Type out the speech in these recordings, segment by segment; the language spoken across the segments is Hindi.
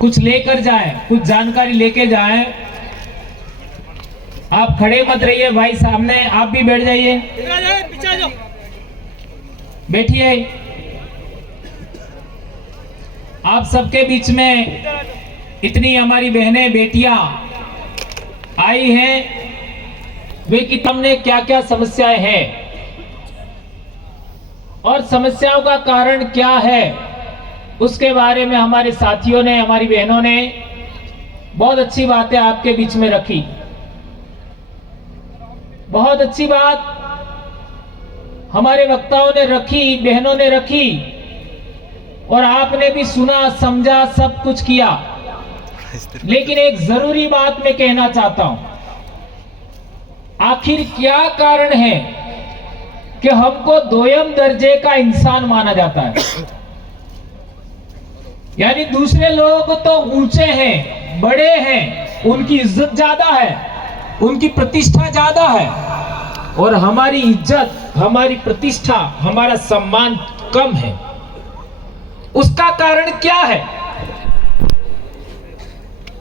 कुछ लेकर जाए, कुछ जानकारी लेके जाए। आप खड़े मत रहिए भाई, सामने आप भी बैठ जाइए, बैठिए। आप सबके बीच में इतनी हमारी बहनें बेटियां आई हैं, वे कि तुमने क्या क्या समस्याएं हैं और समस्याओं का कारण क्या है, उसके बारे में हमारे साथियों ने, हमारी बहनों ने बहुत अच्छी बातें आपके बीच में रखी। बहुत अच्छी बात हमारे वक्ताओं ने रखी, बहनों ने रखी, और आपने भी सुना, समझा, सब कुछ किया। लेकिन एक जरूरी बात मैं कहना चाहता हूं, आखिर क्या कारण है कि हमको दोयम दर्जे का इंसान माना जाता है? यानी दूसरे लोग तो ऊंचे हैं, बड़े हैं, उनकी इज्जत ज्यादा है, उनकी प्रतिष्ठा ज्यादा है, और हमारी इज्जत, हमारी प्रतिष्ठा, हमारा सम्मान कम है। उसका कारण क्या है?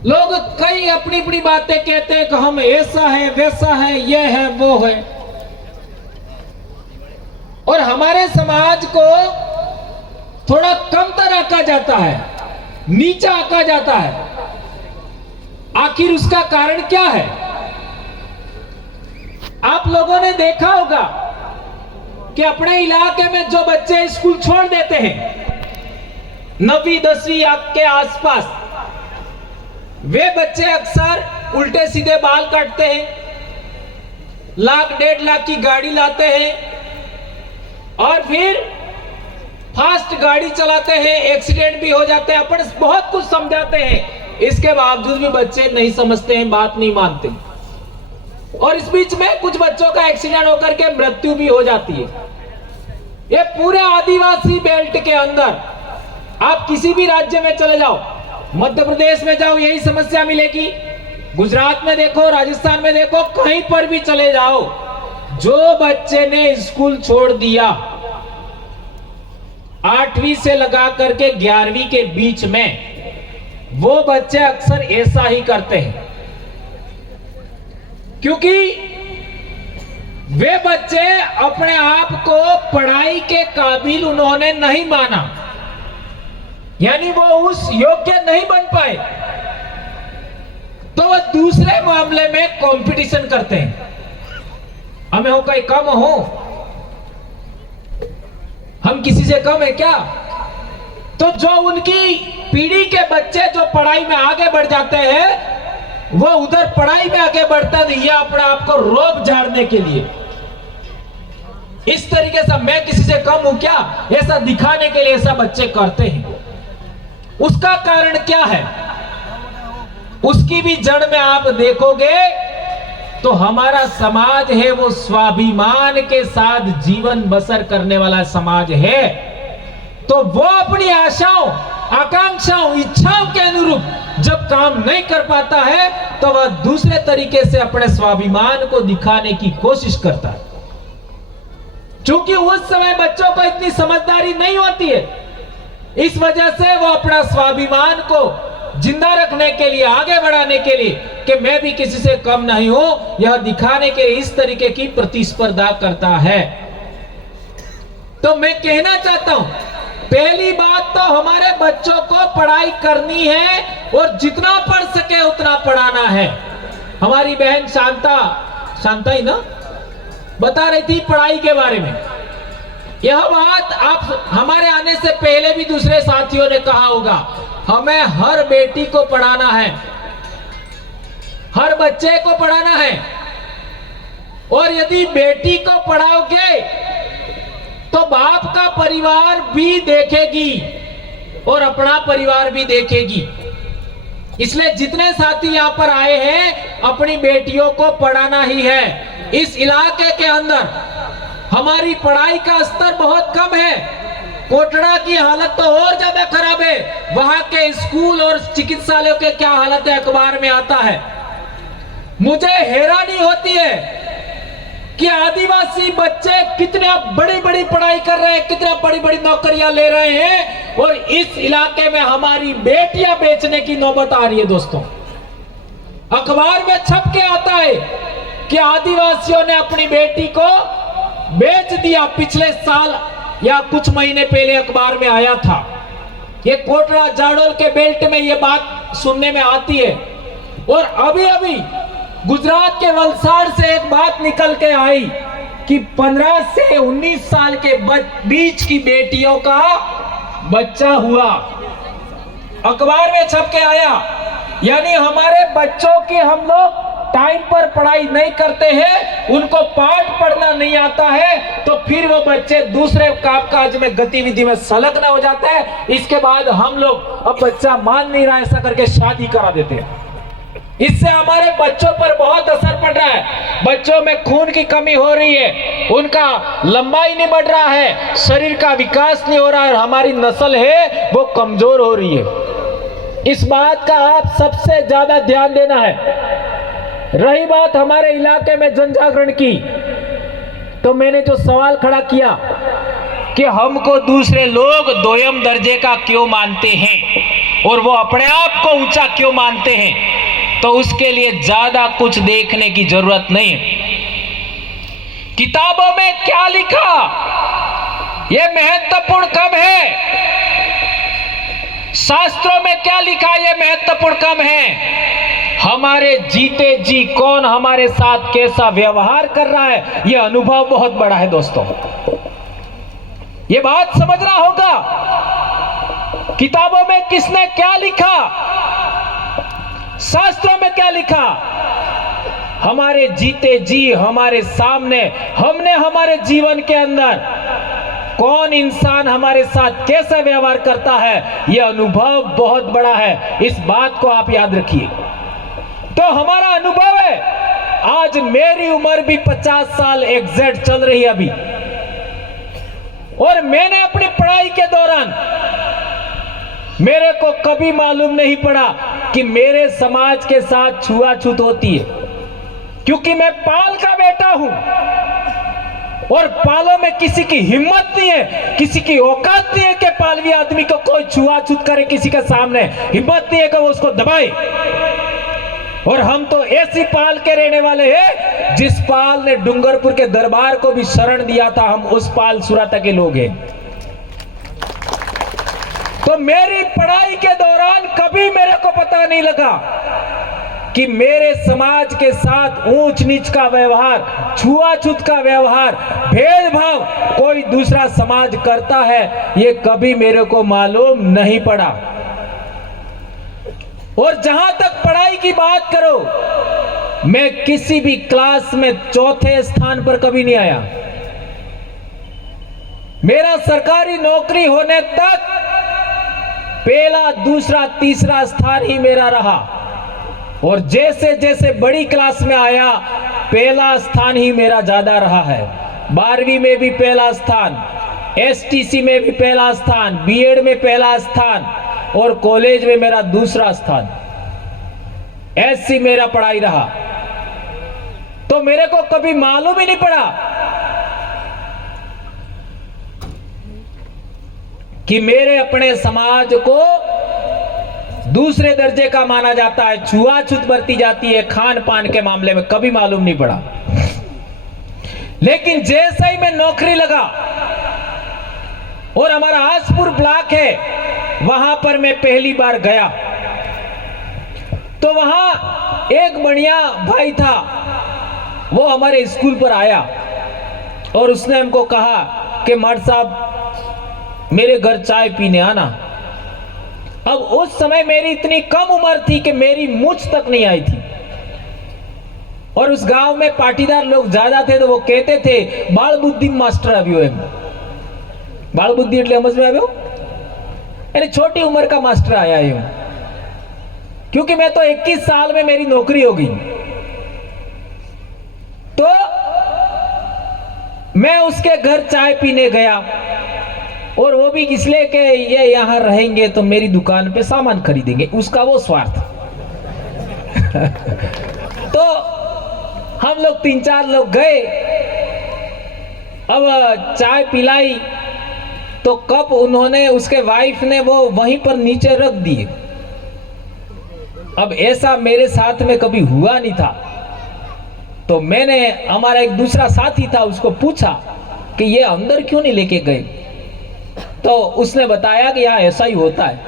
लोग कई अपनी अपनी बातें कहते हैं कि हम ऐसा है, वैसा है, यह है, वो है, और हमारे समाज को थोड़ा कमतर आंका जाता है, नीचा आंका जाता है। आखिर उसका कारण क्या है? आप लोगों ने देखा होगा कि अपने इलाके में जो बच्चे स्कूल छोड़ देते हैं 9वीं 10वीं के आसपास, वे बच्चे अक्सर उल्टे सीधे बाल काटते हैं, लाख 1.5 लाख की गाड़ी लाते हैं और फिर फास्ट गाड़ी चलाते हैं, एक्सीडेंट भी हो जाते हैं। अपन बहुत कुछ समझाते हैं, इसके बावजूद भी बच्चे नहीं समझते हैं, बात नहीं मानते, और इस बीच में कुछ बच्चों का एक्सीडेंट होकर के मृत्यु भी हो जाती है। ये पूरे आदिवासी बेल्ट के अंदर आप किसी भी राज्य में चले जाओ, मध्य प्रदेश में जाओ, यही समस्या मिलेगी। गुजरात में देखो, राजस्थान में देखो, कहीं पर भी चले जाओ, जो बच्चे ने स्कूल छोड़ दिया 8वीं से लगा करके 11वीं के बीच में, वो बच्चे अक्सर ऐसा ही करते हैं, क्योंकि वे बच्चे अपने आप को पढ़ाई के काबिल उन्होंने नहीं माना, यानी वो उस योग्य नहीं बन पाए, तो वह दूसरे मामले में कंपटीशन करते हैं। हमें हो कहीं कम हो, हम किसी से कम है क्या? तो जो उनकी पीढ़ी के बच्चे जो पढ़ाई में आगे बढ़ जाते हैं, वो उधर पढ़ाई में आगे बढ़ता नहीं है अपने आप को रोब झाड़ने के लिए। इस तरीके से मैं किसी से कम हूं क्या, ऐसा दिखाने के लिए ऐसा बच्चे करते हैं। उसका कारण क्या है? उसकी भी जड़ में आप देखोगे तो हमारा समाज है वो स्वाभिमान के साथ जीवन बसर करने वाला समाज है। तो वो अपनी आशाओं, आकांक्षाओं, इच्छाओं के अनुरूप जब काम नहीं कर पाता है, तो वह दूसरे तरीके से अपने स्वाभिमान को दिखाने की कोशिश करता है। क्योंकि उस समय बच्चों को इतनी समझदारी नहीं होती है, इस वजह से वो अपना स्वाभिमान को जिंदा रखने के लिए, आगे बढ़ाने के लिए कि मैं भी किसी से कम नहीं हूं, यह दिखाने के लिए इस तरीके की प्रतिस्पर्धा करता है। तो मैं कहना चाहता हूं, पहली बात तो हमारे बच्चों को पढ़ाई करनी है और जितना पढ़ सके उतना पढ़ाना है। हमारी बहन शांता ही ना बता रही थी पढ़ाई के बारे में। यह बात आप हमारे आने से पहले भी दूसरे साथियों ने कहा होगा, हमें हर बेटी को पढ़ाना है, हर बच्चे को पढ़ाना है, और यदि बेटी को पढ़ाओगे तो बाप का परिवार भी देखेगी और अपना परिवार भी देखेगी। इसलिए जितने साथी यहां पर आए हैं, अपनी बेटियों को पढ़ाना ही है। इस इलाके के अंदर हमारी पढ़ाई का स्तर बहुत कम है, कोटड़ा की हालत तो और ज्यादा खराब है। वहां के स्कूल और चिकित्सालयों के क्या हालत है अखबार में आता है। मुझे हैरानी होती है कि आदिवासी बच्चे कितने बड़ी बड़ी पढ़ाई कर रहे हैं, कितने बड़ी बड़ी नौकरियां ले रहे हैं, और इस इलाके में हमारी बेटियां बेचने की नौबत आ रही है। दोस्तों, अखबार में छप के आता है कि आदिवासियों ने अपनी बेटी को बेच दिया। पिछले साल या कुछ महीने पहले अखबार में आया था। ये कोटड़ा जाडोल के बेल्ट में ये बात सुनने में आती है। और अभी अभी गुजरात के वलसाड़ से एक बात निकल के आई कि 15 से 19 साल के बीच की बेटियों का बच्चा हुआ। अखबार में छप के आया। यानी हमारे बच्चों की हम लोग टाइम पर पढ़ाई नहीं करते हैं, उनको पाठ पढ़ना नहीं आता है, तो फिर वो बच्चे दूसरे कामकाज में गतिविधि में संलग्न हो जाते हैं। इसके बाद हम लोग अब बच्चा मान नहीं रहा ऐसा करके शादी करा देते हैं। इससे हमारे बच्चों पर बहुत असर पड़ रहा है। बच्चों में खून की कमी हो रही है, उनका लंबाई नहीं बढ़ रहा है, शरीर का विकास नहीं हो रहा है, और हमारी नस्ल है वो कमजोर हो रही है। इस बात का आप सबसे ज्यादा ध्यान देना है। रही बात हमारे इलाके में जन जागरण की, तो मैंने जो सवाल खड़ा किया कि हमको दूसरे लोग दोयम दर्जे का क्यों मानते हैं और वो अपने आप को ऊंचा क्यों मानते हैं, तो उसके लिए ज्यादा कुछ देखने की जरूरत नहीं है। किताबों में क्या लिखा यह महत्वपूर्ण कम है, शास्त्रों में क्या लिखा यह महत्वपूर्ण कम है। हमारे जीते जी कौन हमारे साथ कैसा व्यवहार कर रहा है, यह अनुभव बहुत बड़ा है। दोस्तों, यह बात समझना होगा। किताबों में किसने क्या लिखा, शास्त्रों में क्या लिखा, हमारे जीते जी हमारे सामने हमने हमारे जीवन के अंदर कौन इंसान हमारे साथ कैसा व्यवहार करता है, यह अनुभव बहुत बड़ा है। इस बात को आप याद रखिए। तो हमारा अनुभव है, आज मेरी उम्र भी 50 साल एग्जैक्ट चल रही है अभी, और मैंने अपनी पढ़ाई के दौरान मेरे को कभी मालूम नहीं पड़ा कि मेरे समाज के साथ छुआछूत होती है, क्योंकि मैं पाल का बेटा हूं और पालों में किसी की हिम्मत नहीं है, किसी की औकात नहीं है कि पालवी आदमी को कोई छुआछूत करे। किसी के सामने हिम्मत नहीं है कि वो उसको दबाए। और हम तो ऐसी पाल के रहने वाले हैं जिस पाल ने डूंगरपुर के दरबार को भी शरण दिया था, हम उस पाल सुराता के लोग हैं। तो मेरी पढ़ाई के दौरान कभी मेरे को पता नहीं लगा कि मेरे समाज के साथ ऊंच नीच का व्यवहार, छुआछूत का व्यवहार, भेदभाव कोई दूसरा समाज करता है, ये कभी मेरे को मालूम नहीं पड़ा। और जहां तक पढ़ाई की बात करो, मैं किसी भी क्लास में चौथे स्थान पर कभी नहीं आया। मेरा सरकारी नौकरी होने तक पहला, दूसरा, तीसरा स्थान ही मेरा रहा, और जैसे जैसे बड़ी क्लास में आया पहला स्थान ही मेरा ज्यादा रहा है। 12वीं में भी पहला स्थान, एसटीसी में भी पहला स्थान, बीएड में पहला स्थान, और कॉलेज में मेरा दूसरा स्थान। ऐसी मेरा पढ़ाई रहा। तो मेरे को कभी मालूम ही नहीं पड़ा कि मेरे अपने समाज को दूसरे दर्जे का माना जाता है, छुआछूत बरती जाती है खान पान के मामले में, कभी मालूम नहीं पड़ा। लेकिन जैसे ही मैं नौकरी लगा और हमारा आसपुर ब्लॉक है वहां पर मैं पहली बार गया, तो वहां एक बढ़िया भाई था, वो हमारे स्कूल पर आया और उसने हमको कहा कि मर्द साहब मेरे घर चाय पीने आना। अब उस समय मेरी इतनी कम उम्र थी कि मेरी मूंछ तक नहीं आई थी, और उस गांव में पाटीदार लोग ज्यादा थे, तो वो कहते थे बाल बुद्धि मास्टर આવ્યો એમ। बाल बुद्धि એટલે समझ में આવ્યો, यानी छोटी उम्र का मास्टर आया है। क्योंकि मैं तो 21 साल में मेरी नौकरी हो गई, तो मैं उसके घर चाय पीने गया, और वो भी इसलिए कि ये यहां रहेंगे तो मेरी दुकान पे सामान खरीदेंगे, उसका वो स्वार्थ। तो हम लोग 3-4 लोग गए। अब चाय पिलाई तो कप उन्होंने, उसके वाइफ ने वो वहीं पर नीचे रख दिए। अब ऐसा मेरे साथ में कभी हुआ नहीं था, तो मैंने, हमारा एक दूसरा साथी था, उसको पूछा कि ये अंदर क्यों नहीं लेके गए। तो उसने बताया कि यहाँ ऐसा ही होता है,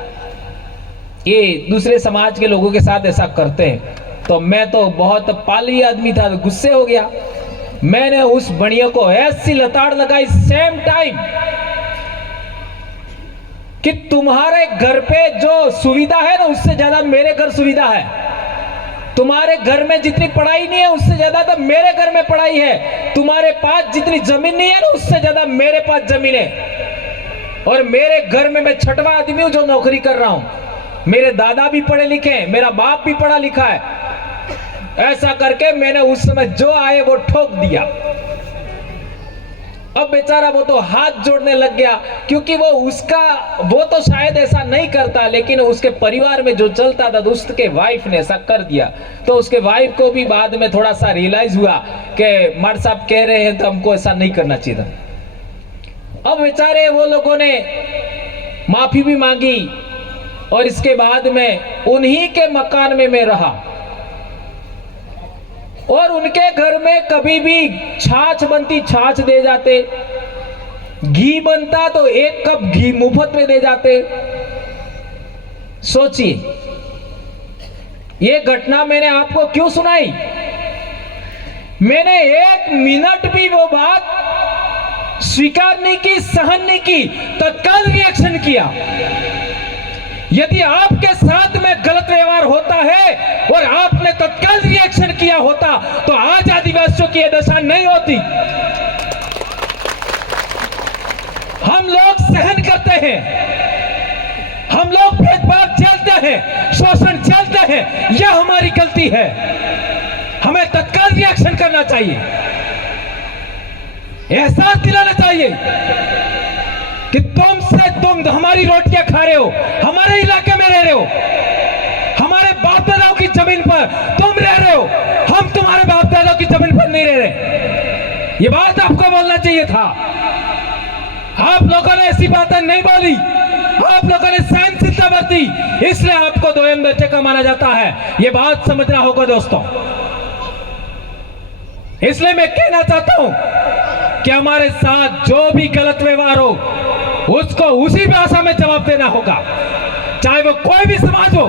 ये दूसरे समाज के लोगों के साथ ऐसा करते हैं। तो मैं तो बहुत पालवी आदमी था, तो गुस्से हो गया। मैंने उस बढ़िया को ऐसी लताड़ लगाई सेम टाइम कि तुम्हारे घर पे जो सुविधा है ना, उससे ज्यादा मेरे घर सुविधा है। तुम्हारे घर में जितनी पढ़ाई नहीं है, उससे ज्यादा तो मेरे घर में पढ़ाई है। तुम्हारे पास जितनी जमीन नहीं है ना, उससे ज्यादा मेरे पास जमीन है। और मेरे घर में मैं छठवां आदमी हूं जो नौकरी कर रहा हूं। मेरे दादा भी पढ़े लिखे हैं, मेरा बाप भी पढ़ा लिखा है। ऐसा करके मैंने उस समय जो आए वो ठोक दिया। अब बेचारा वो तो हाथ जोड़ने लग गया, क्योंकि वो तो शायद ऐसा नहीं करता, लेकिन उसके परिवार में जो चलता था तो उसके वाइफ ने ऐसा कर दिया। तो उसके वाइफ को भी बाद में थोड़ा सा रियलाइज हुआ कि मार साहब कह रहे हैं तो हमको ऐसा नहीं करना चाहिए था। अब बेचारे वो लोगों ने माफी भी मांगी और इसके बाद में उन्हीं के मकान में मैं रहा। और उनके घर में कभी भी छाछ बनती, छाछ दे जाते, घी बनता तो 1 कप घी मुफ्त में दे जाते। सोचिए, ये घटना मैंने आपको क्यों सुनाई? मैंने 1 मिनट भी वो बात स्वीकार नहीं की, सहन नहीं की, तत्काल रिएक्शन किया। यदि आपके साथ में गलत व्यवहार होता है और आपने तत्काल रिएक्शन किया होता तो आज आदिवासियों की यह दशा नहीं होती। हम लोग सहन करते हैं, हम लोग भेदभाव झेलते हैं, शोषण झेलते हैं, यह हमारी गलती है। हमें तत्काल रिएक्शन करना चाहिए, एहसास दिलाना चाहिए कि तुम हमारी रोटियां खा रहे हो, हमारे इलाके में रह रहे हो, हमारे बाप दादाओं की जमीन पर तुम रह रहे हो, हम तुम्हारे बाप दादाओं की जमीन पर नहीं रह रहे। ये बात आपको बोलना चाहिए था। आप लोगों ने ऐसी बातें नहीं बोली, आप लोगों ने सहनशीलता बरती, इसलिए आपको 2 दर्जे का माना जाता है। ये बात समझना होगा दोस्तों। इसलिए मैं कहना चाहता हूं कि हमारे साथ जो भी गलत व्यवहार हो उसको उसी भाषा में जवाब देना होगा, चाहे वो कोई भी समाज हो।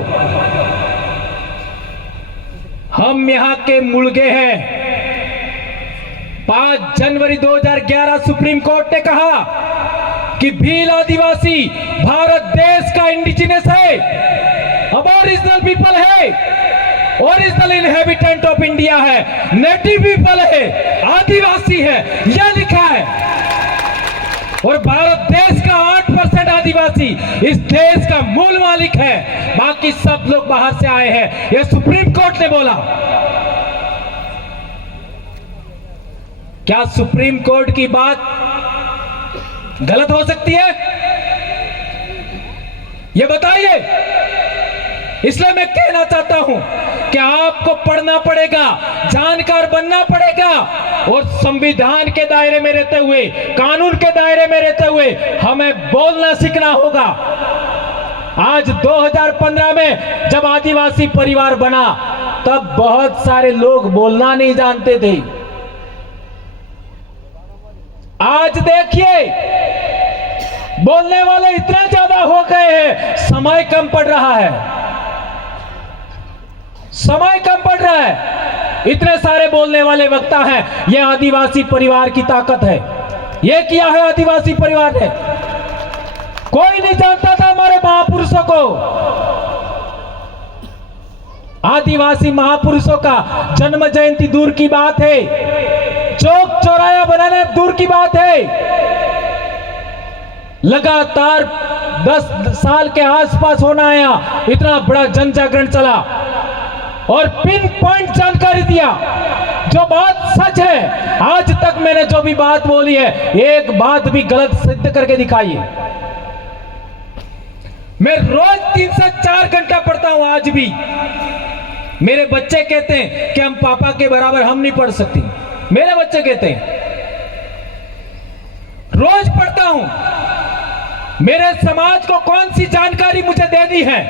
हम यहां के मुर्गे हैं। 5 जनवरी 2011 सुप्रीम कोर्ट ने कहा कि भील आदिवासी भारत देश का इंडिजिनस है, अबोरिजिनल पीपल है, ओरिजिनल इनहेबिटेंट ऑफ इंडिया है, नेटिव पीपल है, आदिवासी है, यह लिखा है। और भारत देश का 8% आदिवासी इस देश का मूल मालिक है, बाकी सब लोग बाहर से आए हैं, यह सुप्रीम कोर्ट ने बोला। क्या सुप्रीम कोर्ट की बात गलत हो सकती है? यह बताइए। इसलिए मैं कहना चाहता हूं कि आपको पढ़ना पड़ेगा, जानकार बनना पड़ेगा और संविधान के दायरे में रहते हुए, कानून के दायरे में रहते हुए हमें बोलना सीखना होगा। आज 2015 में जब आदिवासी परिवार बना तब बहुत सारे लोग बोलना नहीं जानते थे। आज देखिए बोलने वाले इतने ज्यादा हो गए हैं, समय कम पड़ रहा है, समय कम पड़ रहा है। इतने सारे बोलने वाले वक्ता हैं, यह आदिवासी परिवार की ताकत है। यह किया है आदिवासी परिवार ने। कोई नहीं जानता था हमारे महापुरुषों को। आदिवासी महापुरुषों का जन्म जयंती दूर की बात है, चौक चौराया बनाना दूर की बात है। लगातार 10 साल के आसपास होना आया, इतना बड़ा जन जागरण चला और पिन पॉइंट जानकारी दिया। जो बात सच है, आज तक मैंने जो भी बात बोली है, एक बात भी गलत सिद्ध करके दिखाइए। मैं रोज 3 से 4 घंटा पढ़ता हूं, आज भी मेरे बच्चे कहते हैं कि हम पापा के बराबर हम नहीं पढ़ सकती। मेरे बच्चे कहते हैं, रोज पढ़ता हूं। मेरे समाज को कौन सी जानकारी मुझे दे दी है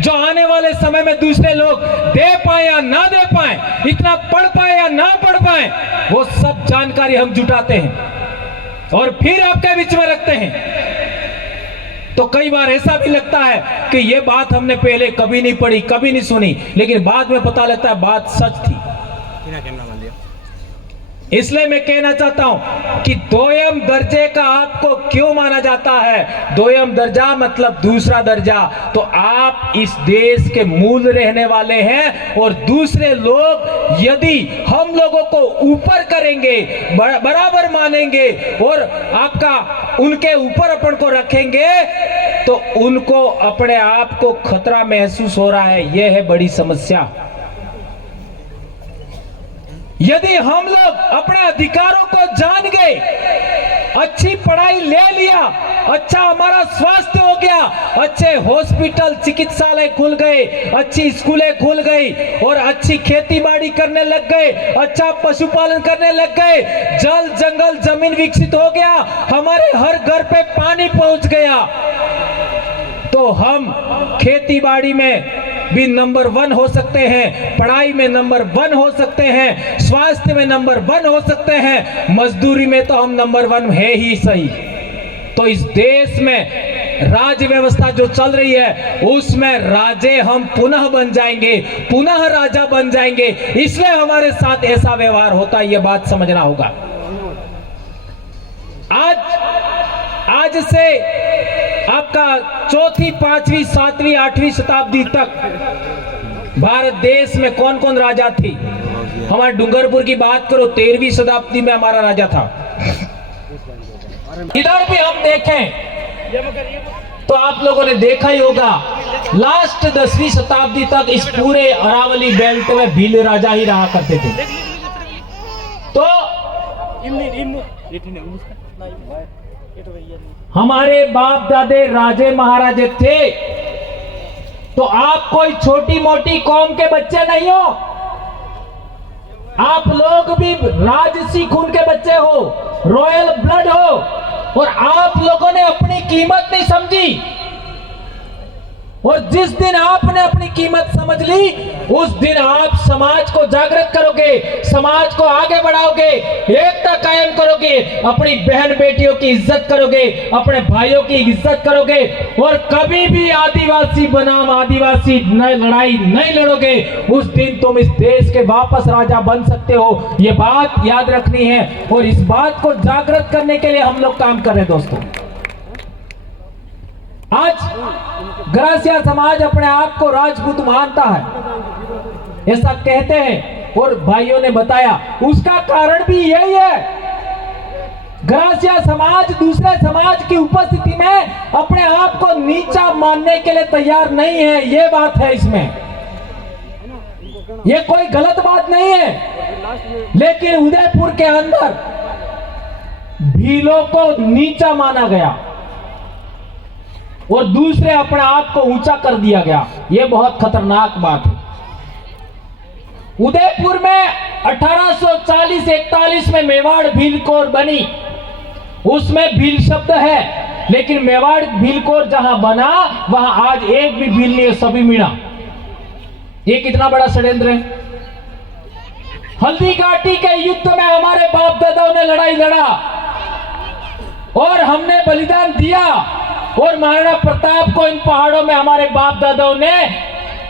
जो आने वाले समय में दूसरे लोग दे पाए या ना दे पाए, इतना पढ़ पाए या ना पढ़ पाए, वो सब जानकारी हम जुटाते हैं और फिर आपके बीच में रखते हैं। तो कई बार ऐसा भी लगता है कि ये बात हमने पहले कभी नहीं पढ़ी, कभी नहीं सुनी, लेकिन बाद में पता लगता है बात सच थी। इसलिए मैं कहना चाहता हूं कि दोयम दर्जे का आपको क्यों माना जाता है? दोयम दर्जा मतलब दूसरा दर्जा। तो आप इस देश के मूल रहने वाले हैं और दूसरे लोग यदि हम लोगों को ऊपर करेंगे, बराबर मानेंगे और आपका उनके ऊपर अपन को रखेंगे, तो उनको अपने आप को खतरा महसूस हो रहा है। यह है बड़ी समस्या। यदि हम लोग अपने अधिकारों को जान गए, अच्छी पढ़ाई ले लिया, अच्छा हमारा स्वास्थ्य हो गया, अच्छे हॉस्पिटल चिकित्सालय खुल गए, अच्छी स्कूलें खुल गई और अच्छी खेती बाड़ी करने लग गए, अच्छा पशुपालन करने लग गए, जल जंगल जमीन विकसित हो गया, हमारे हर घर पे पानी पहुंच गया, तो हम खेती बाड़ी में भी नंबर 1 हो सकते हैं, पढ़ाई में नंबर 1 हो सकते हैं, स्वास्थ्य में नंबर 1 हो सकते हैं, मजदूरी में तो हम नंबर 1 है ही सही। तो इस देश में राज्य व्यवस्था जो चल रही है उसमें राजे हम पुनः बन जाएंगे, पुनः राजा बन जाएंगे, इसलिए हमारे साथ ऐसा व्यवहार होता है। यह बात समझना होगा। आज से आपका 4वीं, 5वीं, 7वीं, 8वीं शताब्दी तक भारत देश में कौन कौन राजा थे? हमारे डूंगरपुर की बात करो, 13वीं शताब्दी में हमारा राजा था। इधर भी हम देखें तो आप लोगों ने देखा ही होगा, लास्ट 10वीं शताब्दी तक इस पूरे अरावली बेल्ट में भील राजा ही रहा करते थे। तो हमारे बाप दादे राजे महाराजे थे। तो आप कोई छोटी मोटी कौम के बच्चे नहीं हो, आप लोग भी राजसी खून के बच्चे हो, रॉयल ब्लड हो, और आप लोगों ने अपनी कीमत नहीं समझी। और जिस दिन आपने अपनी कीमत समझ ली, उस दिन आप समाज को जागृत करोगे, समाज को आगे बढ़ाओगे, एकता कायम करोगे, अपनी बहन बेटियों की इज्जत करोगे, अपने भाइयों की इज्जत करोगे, और कभी भी आदिवासी बनाम आदिवासी लड़ाई नहीं लड़ोगे। उस दिन तुम इस देश के वापस राजा बन सकते हो। ये बात याद रखनी है और इस बात को जागृत करने के लिए हम लोग काम कर रहे हैं। दोस्तों, आज ग्रासिया समाज अपने आप को राजपूत मानता है, ऐसा कहते हैं, और भाइयों ने बताया उसका कारण भी यही है। ग्रासिया समाज दूसरे समाज की उपस्थिति में अपने आप को नीचा मानने के लिए तैयार नहीं है। ये बात है इसमें, ये कोई गलत बात नहीं है, लेकिन उदयपुर के अंदर भीलों को नीचा माना गया और दूसरे अपने आप को ऊंचा कर दिया गया। यह बहुत खतरनाक बात है। उदयपुर में 1840-41 में मेवाड़ भीलकोर बनी, उसमें भील शब्द है, लेकिन मेवाड़ भीलकोर जहां बना वहां आज एक भी भील नहीं है, सभी मीणा। ये कितना बड़ा षड्यंत्र है। हल्दी घाटी के युद्ध में हमारे बाप दादाओं ने लड़ाई लड़ा और हमने बलिदान दिया, और महाराणा प्रताप को इन पहाड़ों में हमारे बाप दादाओं ने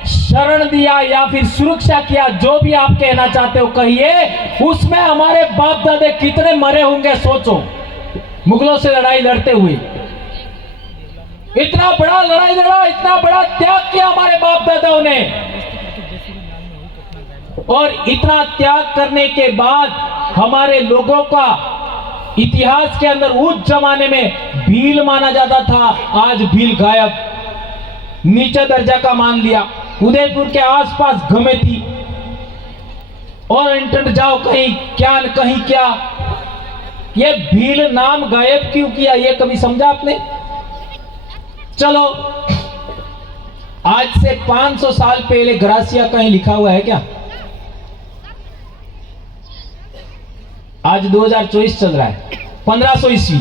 शरण दिया या फिर सुरक्षा किया, जो भी आप कहना चाहते हो कहिए। उसमें हमारे बाप दादे कितने मरे होंगे सोचो, मुगलों से लड़ाई लड़ते हुए। इतना बड़ा लड़ाई लड़ा, इतना बड़ा त्याग किया हमारे बाप दादाओं ने, और इतना त्याग करने के बाद हमारे लोगों का इतिहास के अंदर उस जमाने में भील माना जाता था, आज भील गायब, नीचे दर्जा का मान लिया। उदयपुर के आसपास गमे थी, और इंटरनेट जाओ कहीं क्या न कहीं क्या। ये भील नाम गायब क्यों किया, ये कभी समझा आपने? चलो, आज से 500 साल पहले ग्रासिया कहीं लिखा हुआ है क्या? आज 2024 चल रहा है। 1500 ईस्वी,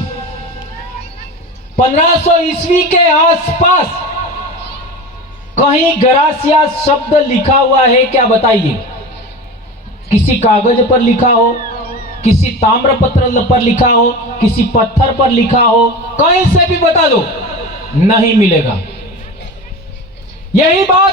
1500 ईस्वी के आसपास कहीं ग्रासिया शब्द लिखा हुआ है क्या? बताइए। किसी कागज पर लिखा हो, किसी ताम्रपत्र पर लिखा हो, किसी पत्थर पर लिखा हो, कहीं से भी बता दो, नहीं मिलेगा। यही बात